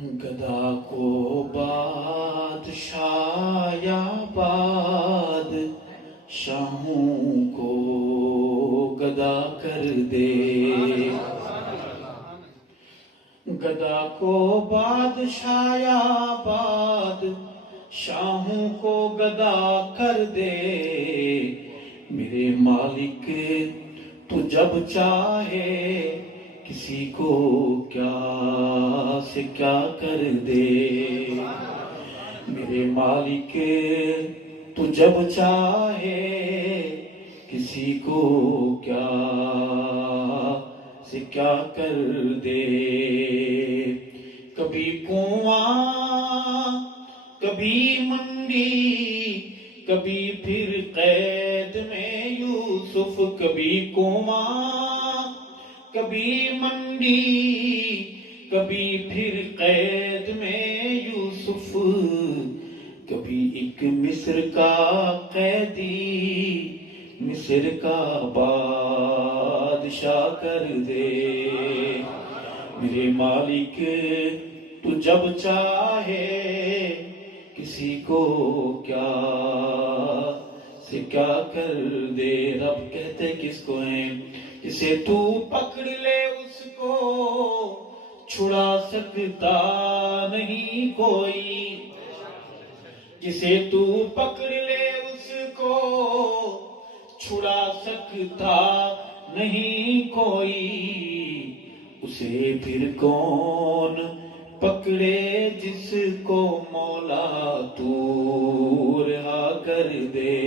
گدا کو بادشاہ یا بادشاہوں کو گدا کر دے، گدا کو بادشاہ یا بادشاہوں کو گدا کر دے، میرے مالک تو جب چاہے کسی کو کیا سے کیا کر دے، میرے مالک تو جب چاہے کسی کو کیا سے کیا کر دے، کبھی کنواں کبھی منڈی کبھی پھر قید میں یوسف، کبھی کنواں کبھی منڈی کبھی پھر قید میں یوسف، کبھی ایک مصر کا قیدی مصر کا بادشاہ کر دے، میرے مالک تو جب چاہے کسی کو کیا سے کیا کر دے۔ رب کہتے کس کو ہیں؟ جسے تو پکڑ لے اس کو چھڑا سکتا نہیں کوئی، جسے تو پکڑ لے اس کو چھڑا سکتا نہیں کوئی، اسے پھر کون پکڑے جس کو مولا تو رہا کر دے،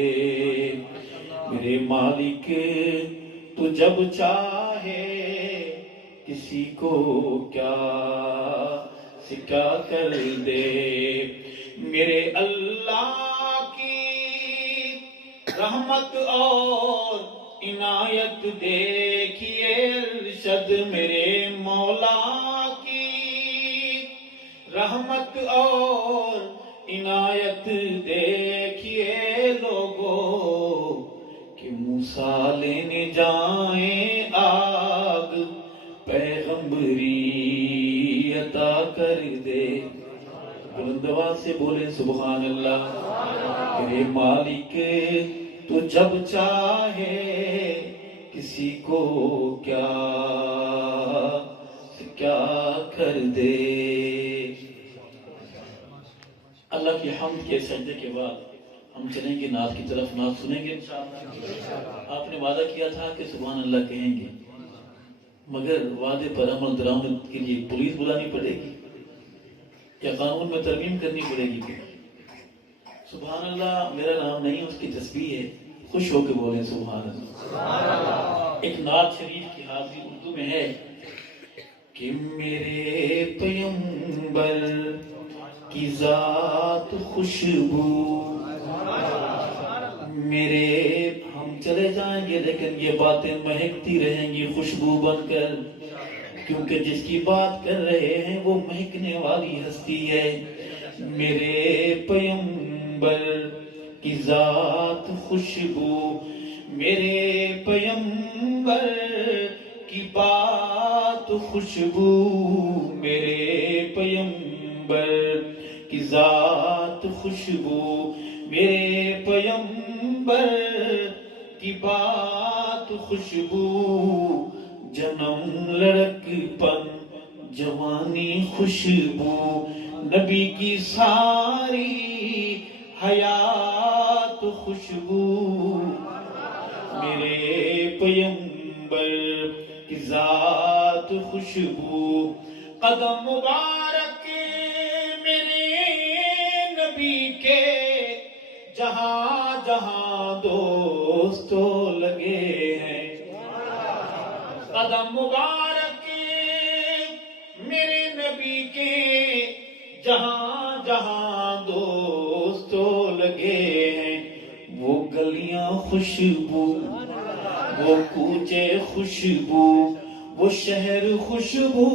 میرے مالک تو جب چاہے کسی کو کیا سے کیا کر دے، میرے اللہ کی رحمت اور عنایت دیکھیے ارشد، میرے مولا کی رحمت اور عنایت دیکھیے لوگوں، کہ موسیٰ لینے جائیں آگ پیغمبری عطا کر دے، بلند آواز سے بولیں سبحان اللہ، میرے مالک تو جب چاہے کسی کو کیا سے کیا کر دے۔ اللہ کی حمد کے سجدے کے بعد ہم چلیں گے نعت کی طرف، نعت سنیں گے انشاءاللہ۔ آپ نے وعدہ کیا تھا کہ سبحان اللہ کہیں گے، مگر وعدے پر عمل درآمد کے لیے پولیس بلانی پڑے گی یا قانون میں ترمیم کرنی پڑے گی؟ سبحان اللہ میرا نام نہیں، اس کی تسبیح ہے، خوش ہو کے بولیں سبحان اللہ۔ ایک نعت شریف کی حاضری اردو میں ہے کہ میرے پیغمبر کی ذات خوشبو، میرے ہم چلے جائیں گے لیکن یہ باتیں مہکتی رہیں گی خوشبو بن کر، کیونکہ جس کی بات کر رہے ہیں وہ مہکنے والی ہستی ہے، میرے پیغمبر کی ذات خوشبو، میرے پیغمبر کی بات خوشبو، میرے پیغمبر کی ذات خوشبو، میرے پیغمبر کی بات خوشبو، جنم لڑک پن جوانی خوشبو، نبی کی ساری حیات خوشبو، میرے پیغمبر کی ذات خوشبو، قدم مبارک میرے نبی کے جہاں جہاں دوستوں لگے ہیں، قدم مبارک میرے نبی کے جہاں جہاں دوستوں لگے ہیں، وہ گلیاں خوشبو، وہ کوچے خوشبو، وہ شہر خوشبو،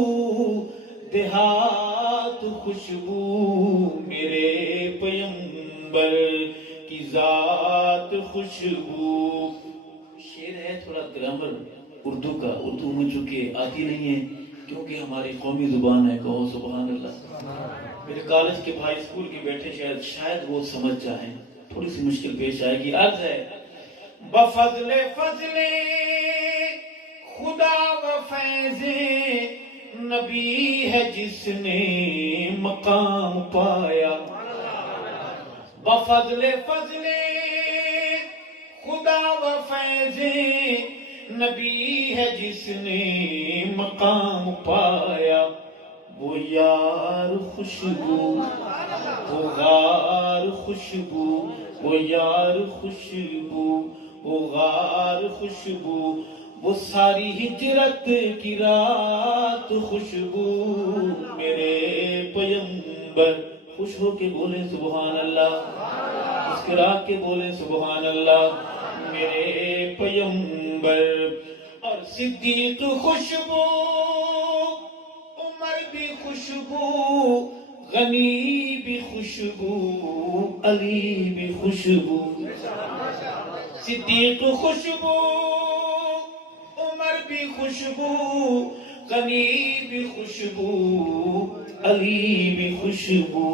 دیہات خوشبو، میرے پیغمبر کی ذات خوشبو۔ شعر ہے تھوڑا گرامر اردو کا، اردو مجھ چکے آتی نہیں ہے کیونکہ ہماری قومی زبان ہے، کہو سبحان اللہ۔ میرے کالج کے بھائی اسکول کے بیٹھے شاید وہ سمجھ جائیں، تھوڑی سی مشکل پیش آئے گی. عرض ہے بفضل فضل خدا و فیض نبی ہے جس نے مقام پایا. بفضل فضل خدا و فیض نبی ہے جس نے مقام پایا. وہ یار خوشبو وہ غار خوشبو، وہ یار خوشبو وہ غار خوشبو، وہ ساری ہجرت کی رات خوشبو. میرے پیمبر خوش ہو کے بولیں سبحان اللہ، مسکرا کے بولیں سبحان اللہ. میرے پیمبر اور صدیق خوشبو، عمر بھی خوشبو، غنی بھی خوشبو، علی بھی خوشبو. صدیق خوشبو، عمر بھی خوشبو، غنی بھی خوشبو، علی بھی خوشبو.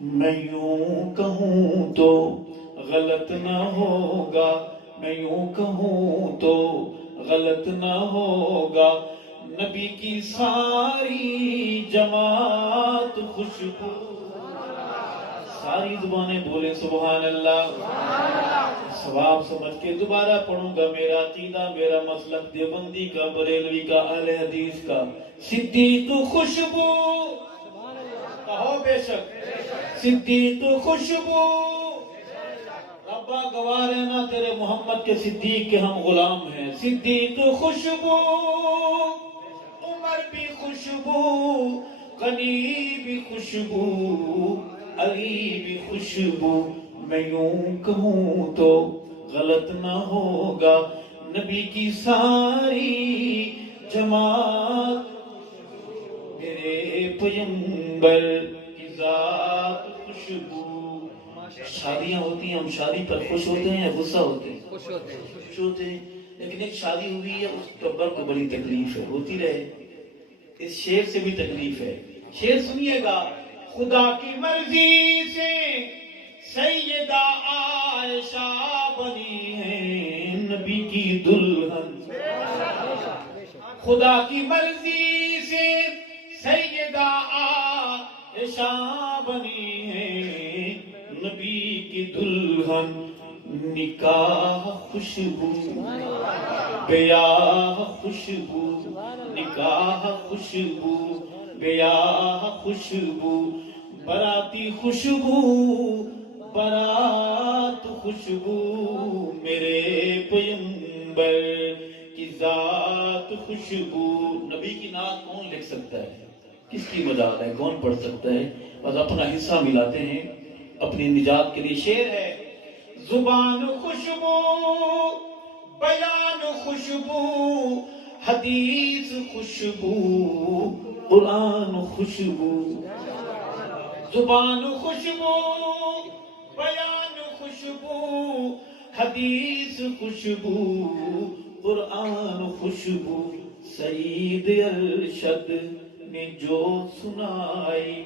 میں یوں کہوں تو غلط نہ ہوگا، میں یوں کہوں تو غلط نہ ہوگا، نبی کی ساری جماعت خوشبو. ساری زبانیں بولیں سبحان اللہ. ثواب سمجھ کے دوبارہ پڑھوں گا. میرا عقیدہ، میرا مسلک دیوبندی کا، بریلوی کا، اہل حدیث کا. صدیق خوشبو، کہو بے شک. صدیق خوشبو، ربا گوار ہے نا تیرے محمد کے صدیق کے ہم غلام ہیں. صدیق خوشبو، عمر بھی خوشبو، غنی بھی خوشبو، علی بھی خوشبو. میں یوں کہوں تو غلط نہ ہوگا، نبی کی ساری جماعت میرے پیمبر کی ذات خوشبو. شادیاں ہوتی ہیں، ہم شادی پر خوش ہوتے ہیں یا غصہ ہوتے ہیں؟ خوش ہوتے ہیں. لیکن ایک شادی ہوئی ہے، اس کبر کو بڑی تکلیف ہے، ہوتی رہے. اس شعر سے بھی تکلیف ہے. شعر سنیے گا. خدا کی مرضی سے سیدہ عائشہ بنی ہے نبی کی دلہن. خدا کی مرضی سے سیدہ عائشہ بنی ہے نبی کی دلہن. نکاح خوشبو، بیاہ خوشبو، نکاح خوشبو، بیاہ خوشبو، براتی خوشبو، برات خوشبو. میرے پیمبر کی ذات خوشبو. نبی کی نعت کون لکھ سکتا ہے؟ کس کی مداد ہے؟ کون پڑھ سکتا ہے؟ بس اپنا حصہ ملاتے ہیں اپنی نجات کے لیے. شعر ہے. زبان خوشبو، بیان خوشبو، حدیث خوشبو، قرآن خوشبو. زبان خوشبو، بیان خوشبو، حدیث خوشبو، قرآن خوشبو. سعید ارشد نے جو سنائی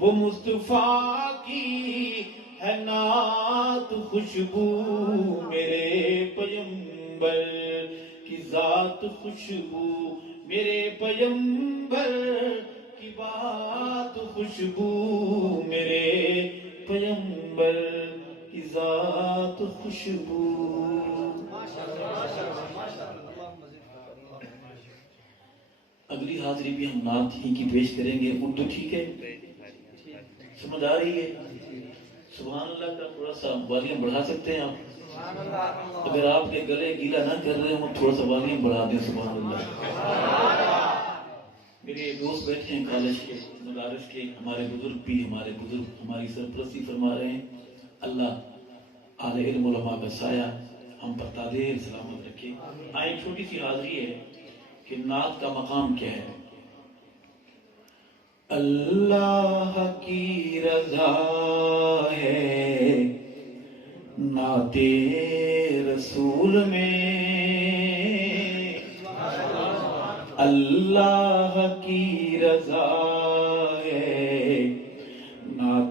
وہ مصطفیٰ کی ہے نعت خوشبو. میرے پیمبر کی ذات خوشبو، میرے پیمبر کی بات خوشبو، میرے پیمبر کی ذات خوشبو. اگلی حاضری بھی ہم نعت ہی کی پیش کریں گے. اردو ٹھیک ہے؟ سمجھ آ رہی ہے؟ سبحان اللہ کا تھوڑا سا والیوم بڑھا سکتے ہیں آپ؟ اگر آپ کے گلے گیلا نہ کر رہے ہوں تھوڑا سا والیوم بڑھا دیں. سبحان اللہ. میرے دوست بیٹھے ہیں کالج کے، مدارس کے، ہمارے بزرگ بھی، ہمارے بزرگ ہماری سرپرستی فرما رہے ہیں. اللہ اعلی علم علماء کا سایہ ہم پر تادیر سلامت رکھے. آئے چھوٹی سی حاضری ہے کہ نعت کا مقام کیا ہے. اللہ کی رضا ہے نعت رسول میں، اللہ کی رضا ہے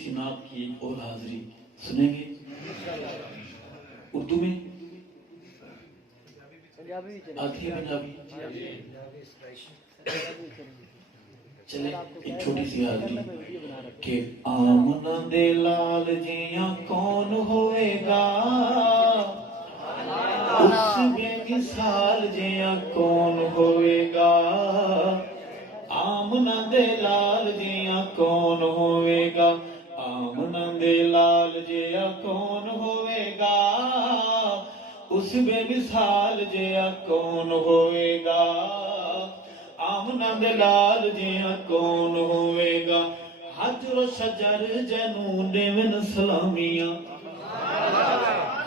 سی نعت کی ایک اور حاضری سنیں گے اردو میں آتی ہے پنجابی چلے ایک چھوٹی سی حاضری کہ آمنہ دے لال جیاں کون ہوئے گا اس بے مثال جیاں کون ہوئے گا آمنہ دے لال جیاں کون ہوئے گا آمنہ دے لال جیاں کون ہوئے گا اس بے مثال جیاں کون ہوئے گا آمنہ دے لال جیاں کون ہوئے گا حجر و شجر جنوں دیون سلامیاں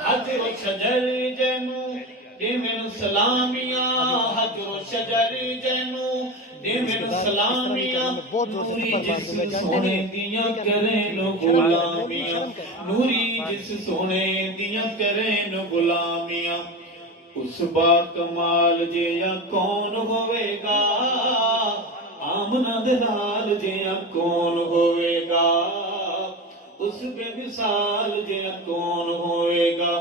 حجر و شجر جنوں دیون سلامیاں حجر و شجر جنوں دیون سلامیاں نوری جس سونے دیاں کریں نو غلامیاں نوری جس سونے دیاں کریں نو غلامیاں اس با کمال جیاں کون ہوئے گا آمنہ دے لال جیاں کون ہوئے گا اس بے مثال جیاں کون ہوئے گا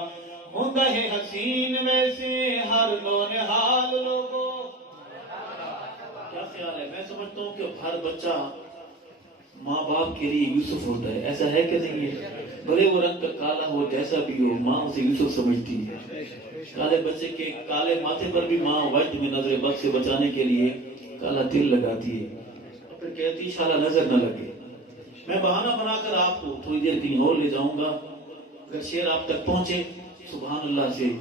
ہوندہ ہے حسین ویسے ہر نونہال لوگوں کیا خیال ہے میں سمجھتا ہوں کہ ہر بچہ ماں باپ کے لیے یوسف ہوتا ہے ایسا ہے کہ نہیں ہے بھلے وہ رنگ کا کالا ہو جیسا بھی ہو ماں اسے یوسف سمجھتی ہے کالے بچے کے کالے ماتھے پر بھی ماں وجد میں نظر بد سے بچانے کے لیے کالا تل لگاتی ہے اور پھر کہتی شالا نظر نہ لگے میں بہانہ بنا کر آپ کو تھوڑی دیر کہیں اور لے جاؤں گا اگر شعر آپ تک پہنچے سبحان اللہ سے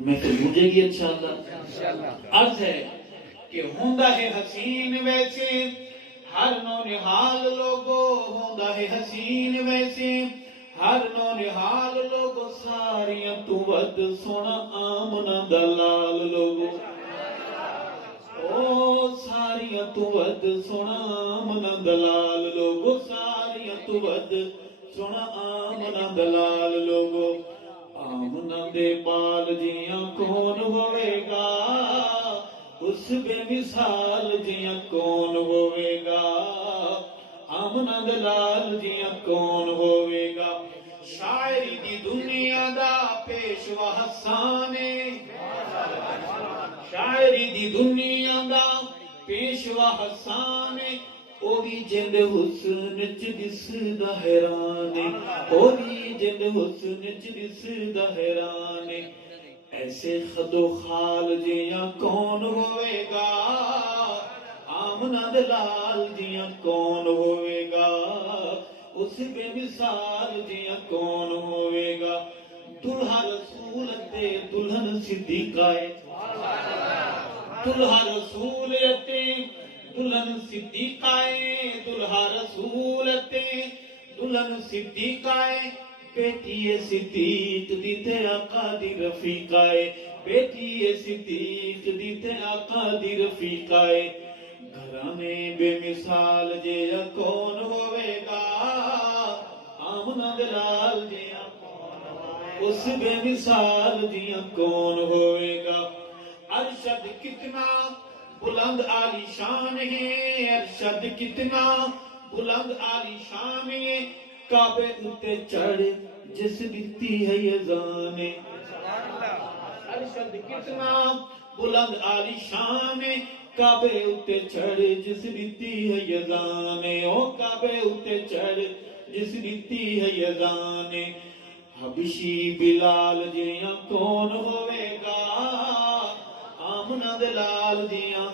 محفل گونجے گی انشاءاللہ عرض ہے کہ ہوندہ ہے حسین ویسے ہر نونہال لوگوں ہوندہ ہے حسین ویسے ہر نونہال لوگوں ساریاں تو ود سونا آمنہ دلال لوگوں او ساریاں تو ود سونا آمنہ دلال لوگوں ساریاں تو ود سونا آمنہ دلال لوگوں آمنہ دے بال جیاں کون ہوئے گا اس بے مثال جیاں کون ہوئے گا آمنہ دے لال جیاں کون ہوئے گا شاعری دی دنیا دا پیشوا حسانے شاعری دی دنیا دا پیشوا حسانے او بھی جند حسن چ دسدا حیرانے او بھی جند حسن چ دسدا حیرانے ایسے خد و خال جیاں کون ہوئے گا آمنہ دے لال جیاں کون ہوئے گا اس بے مثال جیاں کون ہوئے گا دلہا رسول تے دلہن صدیقائے دلہا رسول تے دلہن صدیقائے دلہا رسول تے دلہن صدیقائے بیٹی صدیق دیتے آقا دی رفیقائے بیٹی صدیق دیتے آقا دی رفیقائے گھرانے بے مثال جیاں کون ہوئے گا آمنہ دے لال جیاں اس بے مثال جیاں کون ہوئے گا ارشد کتنا بلند عالی شان ہے ارشد کتنا بلند عالی شان ہے کعبے اتے چڑھ جس دیتی ہے یہ زانے ارشد کتنا بلند عالی شان ہے کعبے اتے چڑھ جس دیتی ہے یہ زانے او کعبے اتے چڑھ جس دیتی ہے یہ زانے حبشی بلال جیاں کون ہوئے گا آمنہ دے لال جیاں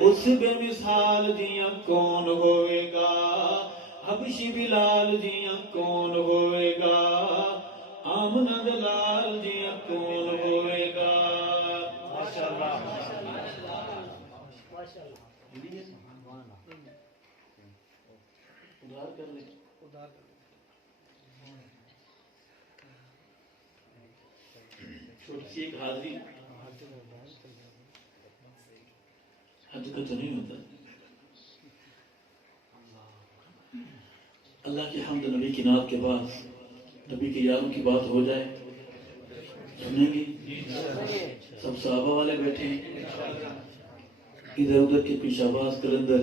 اس بے مثال جیاں کون ہوئے گا حبشی بلال جیاں کون ہوئے گا آمنہ دے لال جیاں کون ہوئے گا ادھار کر لیں چھوٹی سی ایک حاضری حج کا تو نہیں ہوتا اللہ کی حمد نبی کی نعت کے بعد نبی کے یاروں کی بات ہو جائے سنیں گے سب صحابہ والے بیٹھے ہیں ادھر ادھر کے پیشاباز کلندر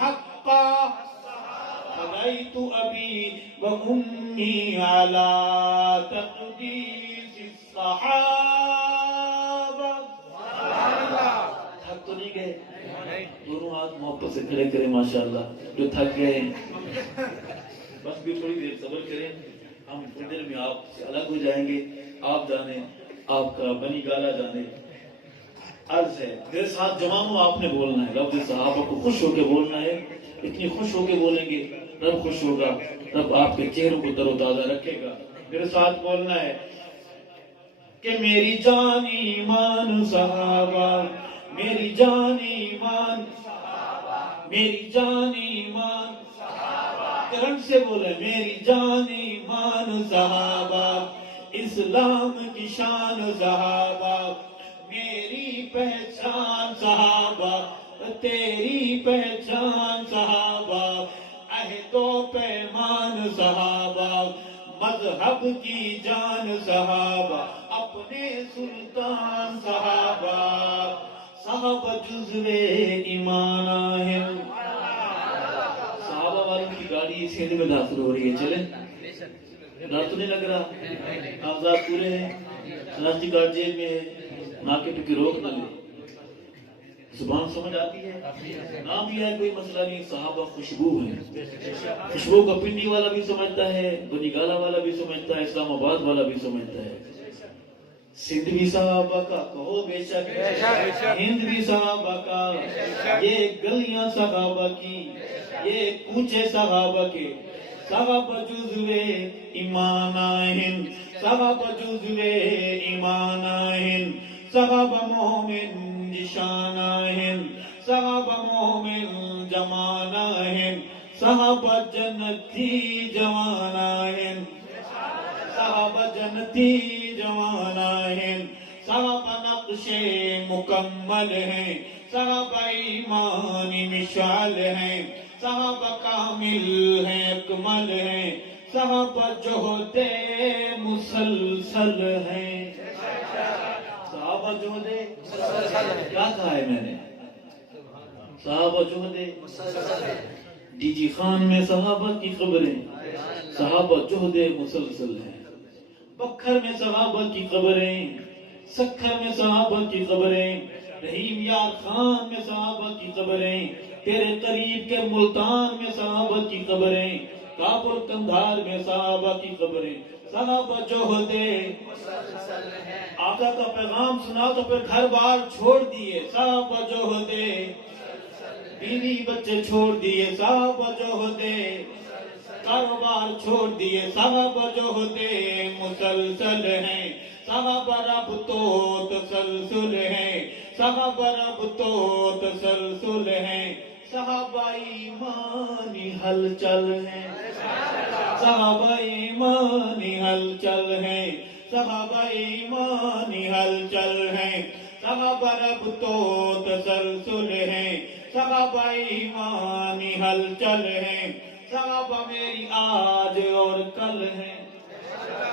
حقا فدیت ابی و امی علی تقدیس الصحابہ. تھک تو نہیں گئے؟ دونوں ہاتھ محبت سے کھڑے کریں ماشاءاللہ. جو تھک گئے بس بھی تھوڑی دیر صبر کریں، ہم تھوڑی دیر میں آپ سے الگ ہو جائیں گے. آپ جانے، آپ کا بنی گالا جانے. عرض ہے میرے ساتھ جوانوں آپ نے بولنا ہے، لفظ صحابہ کو خوش ہو کے بولنا ہے. اتنی خوش ہو کے بولیں گے رب خوش ہوگا، رب آپ کے چہروں کو تر و تازہ رکھے گا. میرے ساتھ بولنا ہے کہ میری جان ایمان صحابہ، میری جان ایمان، میری جان ایمان، کرم سے بولے میری جان ایمان صحابہ، اسلام کی شان صحابہ، میری پہچان صحابہ، تیری پہچان صحابہ، عہد و پیمان صحابہ، مذہب کی جان صحابہ، اپنے سلطان صحابہ، صحابہ جزو ایمان ہے. صحابہ والوں کی گاڑی سندھ میں داخل ہو رہی ہے، چلیں. ڈر تو نہیں لگ رہا؟ کاغذات پورے ہیں، شناختی کارڈ جیب میں ہے، ناکے پہ کی روک نہ لے. زبان سمجھ آتی ہے؟ نام بھی ہے کوئی مسئلہ نہیں. صحابہ خوشبو ہیں، خوشبو کا پنڈی والا بھی سمجھتا ہے، بنی گالا والا بھی سمجھتا ہے، اسلام آباد والا بھی سمجھتا ہے. سندھ بھی صحابہ کا، کہو بے شک، ہند بھی صحابہ کا، یہ گلیاں صحابہ کی، یہ کوچے صحابہ کے. صحابہ جزوے ایمان آہن، صحابہ جزوے ایمان آہن، صحابہ مومن جشان آہن، صحابہ مومن جمان آہن، صحابہ جنتی جوان آہن، صحابہ جنتی جوان آہن، صحابہ نقش مکمل ہیں، صحابہ ایمانی مشعل ہیں، صحابہ کامل ہیں، اکمل ہیں، صحابہ جہد مسلسل ہیں. صحابہ جہد کیا کہا ہے میں نے؟ صحابہ جہد ڈی جی خان میں صحابہ کی خبریں، صحابہ جہد مسلسل ہیں. بکھر میں صحابہ کی خبریں، سکھر میں صحابہ کی خبریں، رحیم یار خان میں صحابہ کی خبریں، تیرے قریب کے ملتان میں صحابہ کی خبریں، کابل کندھار میں صحابہ کی خبریں. صحابہ جہد آقا کا پیغام سنا تو پھر گھر بار چھوڑ دیے. صحابہ جہد بیوی بچے چھوڑ دیے. صحابہ جہد کاروبار چھوڑ دیے. صحابہ جہد مسلسل ہیں، صحابہ رب تو تسلسل ہیں، صحابہ رب تو تسلسل ہیں، صحابہ ایمانی ہلچل ہیں، صحابہ ایمانی ہلچل ہیں، صحابہ ایمانی ہلچل ہیں، صحابہ رب تو تسلسل ہیں، صحابہ ایمانی ہلچل ہیں، صحابہ میری آج اور کل ہیں،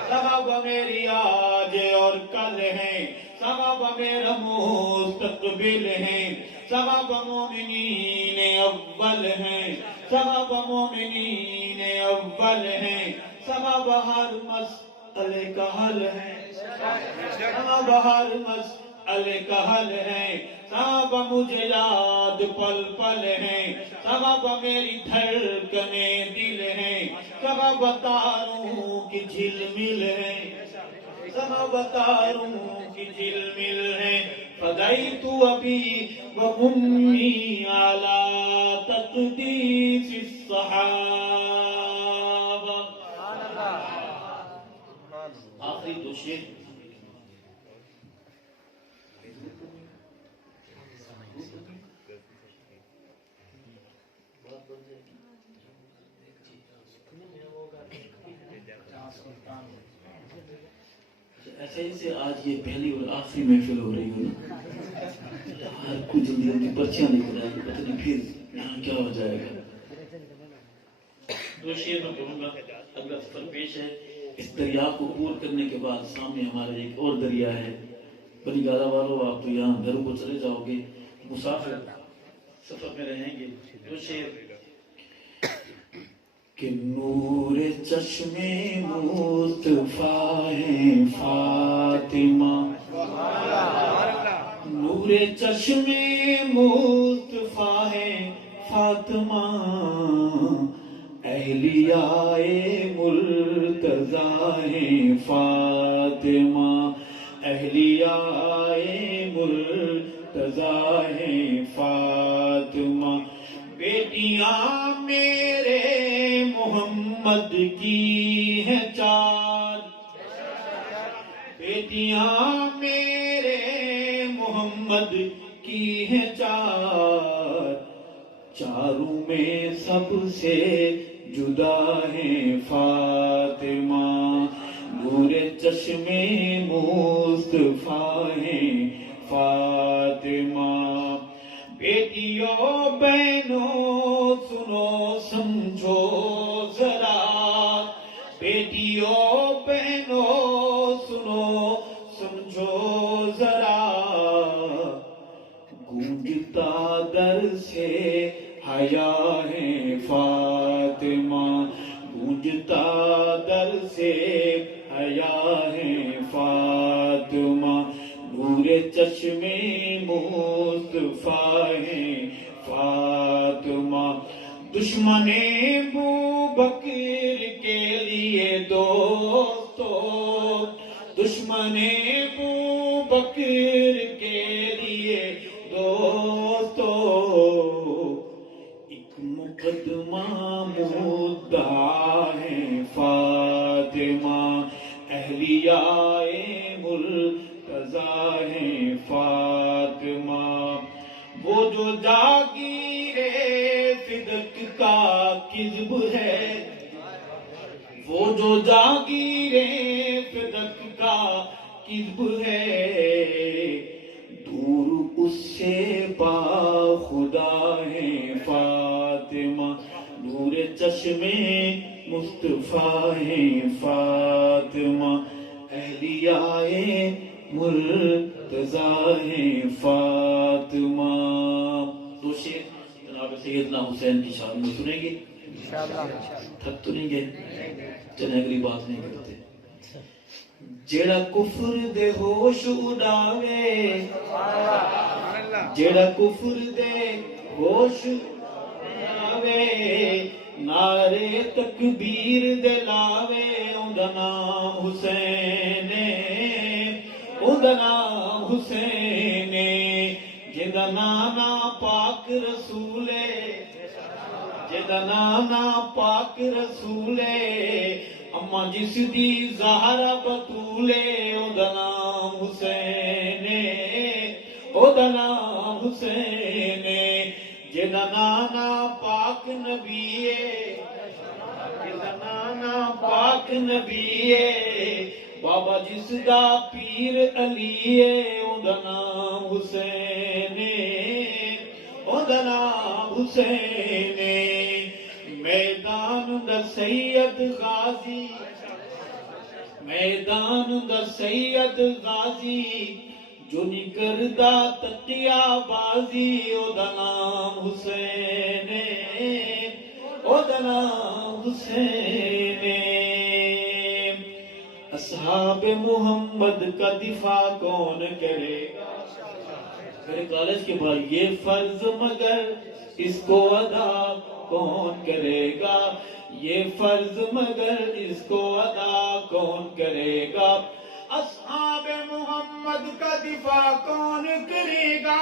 صحابہ میری آج اور کل ہیں، صحابہ میرا مستقبل ہیں، صحابہ مومنین اول ہیں، صحابہ مومنین اول ہیں، صحابہ ہر مسئلے کا حل ہے، صحابہ ہر مسئلے کا حل ہے، صحابہ مجھے یاد پل پل ہیں، صحابہ میری دھڑکنے دل ہیں، صحابہ تاروں کی جھل مل ہیں، صحابہ تاروں کی جھل مل ہیں. فدیت ابی و امی علی تقدیس الصحابہ. آخری دو شعر ایسے ہی سے آج یہ پہلی اور آخری محفل ہو رہی ہو نا. ہر کوئی جلدی جلدی پرچیاں لے کر آئے گا، پتہ نہیں پھر یہاں کیا ہو جائے گا. دو شعر میں پڑھوں گا. اگلا سفر پیش ہے. اس دریا کو عبور کرنے کے بعد سامنے ہمارے ایک اور دریا ہے. بنی گالا والوں آپ تو یہاں گھروں کو چلے جاؤ گے، مسافر سفر میں رہیں گے. دو شعر کہ نور چشم مصطفیٰ ہے فاطمہ، نور چشم مصطفیٰ ہے فاطمہ، اہلیاء مرتضیٰ ہے فاطمہ، اہلیاء مرتضیٰ ہے فاطمہ. بیٹیاں میرے محمد کی ہیں چار، بیٹیاں میرے محمد کی ہیں چار، چاروں میں سب سے جدا ہے فاطمہ، نور چشم مصطفیٰ ہے فاطمہ. بیٹیوں بہنوں سنو سمجھو ذرا، بیٹیوں بہنوں سنو سمجھو ذرا، گونجتا در سے حیا ہے فاطمہ، گونجتا در سے حیا ہے فاطمہ، نور چشم مصطفیٰ ہے فاطمہ. دشمن ابوبکر کے لیے دوستو، دشمن ابوبکر کے لیے دوستو، ایک مقدمہ مدعا ہے فاطمہ، اہلیاء مرتضیٰ ہے فاطمہ. وہ جو جاگیر فدق کا کذب ہے، وہ جو جاگیر فدق کا کذب ہے، دور اس سے با خدا ہے فاطمہ، نور چشم مصطفیٰ ہے فاطمہ، اہلیاء مرتضیٰ ہے فاطمہ. دو شعر جناب سیدنا حسین کی شان میں سنیں گے انشاءاللہ. تھک تو نہیں گئے؟ چلیں اگلی بات نہیں کرتے. جیڑا کفر دے ہوش اڑاوے، جیڑا کفر دے ہوش اڑاوے، نعرے تکبیر دے لاوے، اوندا نام حسین، اوندا نام حسین، جیدا نانا پاک رسول، جیدا نانا پاک رسول، اما جس دی زہرا بطولے، اوندا نام حسین، اوندا نام حسین، جیدا نانا پاک نبی، جیدا نانا پاک نبی، بابا جس دا پیر علی، اوندا نام حسین، اوندا نام حسین. میدان دا سید غازی، میدان دا سید غازی، جو نہیں کردا تقیہ بازی، اوندا نام حسین، اوندا نام حسین. اصحاب محمد کا دفاع کون کرے گا؟ میرے کالج کے بعد یہ فرض مگر اس کو ادا کون کرے گا؟ یہ فرض مگر اس کو ادا کون کرے گا؟ اصحاب محمد کا دفاع کون کرے گا؟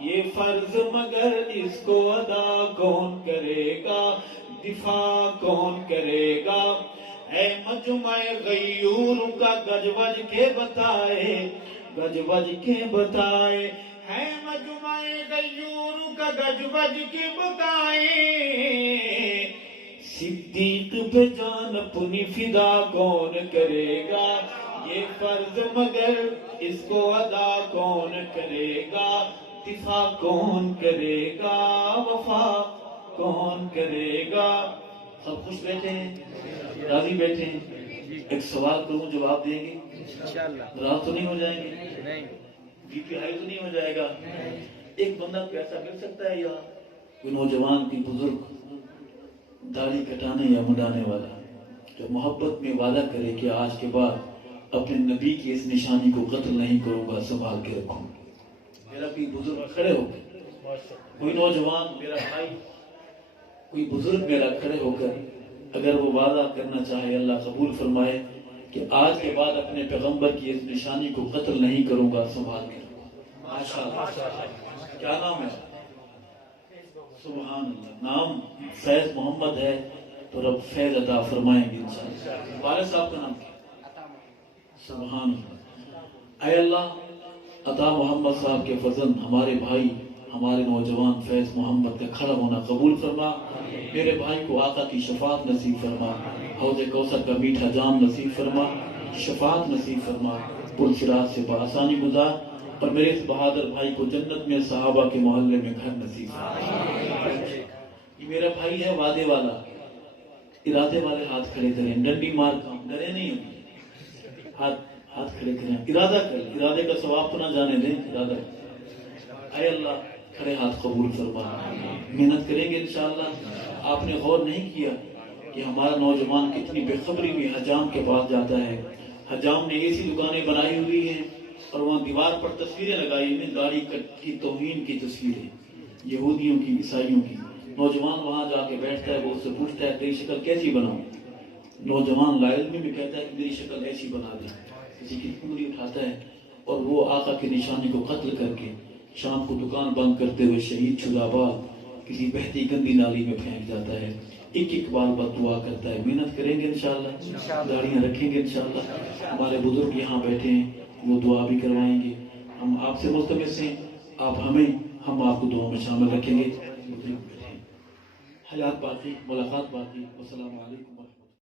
یہ فرض مگر اس کو ادا کون کرے گا؟ دفاع کون کرے گا؟ اے مجمع غیور کا گج بج کے بتائے، گج بج کے بتائے، ہے مجمع غیور کا گج بج کے بتائے، صدیق پہ جان اپنی فدا کون کرے گا؟ یہ فرض مگر اس کو ادا کون کرے گا؟ دفاع کون کرے گا؟ وفا کون کرے گا؟ سب خوش بیٹھے ہیں، راضی بیٹھے ہیں؟ ایک سوال کروں جواب دیں گے؟ انشاءاللہ. ناراض تو نہیں ہو جائیں گے؟ نہیں. بی پی ہائی تو نہیں ہو جائے گا؟ ایک بندہ کو ایسا مل سکتا ہے یا کوئی نوجوان کوئی بزرگ داڑھی کٹانے یا مڈانے والا جو محبت میں وعدہ کرے کہ آج کے بعد اپنے نبی کی اس نشانی کو قتل نہیں کروں گا، سنبھال کے رکھوں گا؟ میرا کوئی بزرگ کھڑے ہو کر، کوئی نوجوان میرا بھائی، کوئی بزرگ میرا کھڑے ہو کر اگر وہ وعدہ کرنا چاہے، اللہ قبول فرمائے کہ آج کے بعد اپنے پیغمبر کی اس نشانی کو قتل نہیں کروں گا، سنبھال کے رکھوں گا۔ ماشاءاللہ، کیا نام ہے؟ سبحان اللہ، نام فیض محمد ہے تو رب فیض عطا فرمائیں گے انشاءاللہ۔ والد صاحب کا نام کیا؟ سبحان اللہ۔ اے اللہ، عطا محمد صاحب کے فضل ہمارے بھائی، ہمارے نوجوان فیض محمد کا کھڑا ہونا قبول فرما، میرے بھائی کو آقا کی شفاعت نصیب فرما، حوض کوثر کا میٹھا جام نصیب فرما، شفاعت نصیب فرما، پل صراط سے بآسانی گزار، اور میرے اس بہادر بھائی کو جنت میں صحابہ کے محلے میں گھر نصیب فرما۔ یہ میرا بھائی ہے وعدے والا، ارادے والے ہاتھ کھڑے کریں، ڈنڈی مار کام ڈرے نہیں ہوگی، ہاتھ کھڑے کریں، ارادہ کریں، ارادے کا ثواب تو نہ جانے دیں، ارادہ کریں۔ اے اللہ، کھڑے ہاتھ قبول فرما، محنت کریں گے انشاءاللہ۔ آپ نے غور نہیں کیا کہ ہمارا نوجوان کتنی بے خبری میں حجام کے پاس جاتا ہے، حجام نے ایسی دکانیں بنائی ہوئی ہیں اور وہاں دیوار پر تصویریں لگائی ہوئی، داڑھی کی توہین کی تصویریں، یہودیوں کی، عیسائیوں کی۔ نوجوان وہاں جا کے بیٹھتا ہے، وہ اس سے پوچھتا ہے تیری شکل کیسی بناؤں؟ نوجوان لا علمی میں کہتا ہے کہ میری شکل ایسی بنا دے، کسی کی انگلی اٹھاتا ہے اور وہ آقا کی نشانی کو قتل کر کے شام کو دکان بند کرتے ہوئے شہید شدہ بعد کسی بہتی گندی نالی میں پھینک جاتا ہے، ایک بار بد دعا کرتا ہے۔ محنت کریں گے انشاءاللہ، داڑیاں رکھیں گے انشاءاللہ۔ ہمارے بزرگ یہاں بیٹھے ہیں، وہ دعا بھی کروائیں گے۔ ہم آپ سے ملتمس ہیں، آپ ہمیں، ہم آپ کو دعا میں شامل رکھیں گے۔ حیات باقی، ملاقات باقی۔ والسلام علیکم ورحمۃ اللہ۔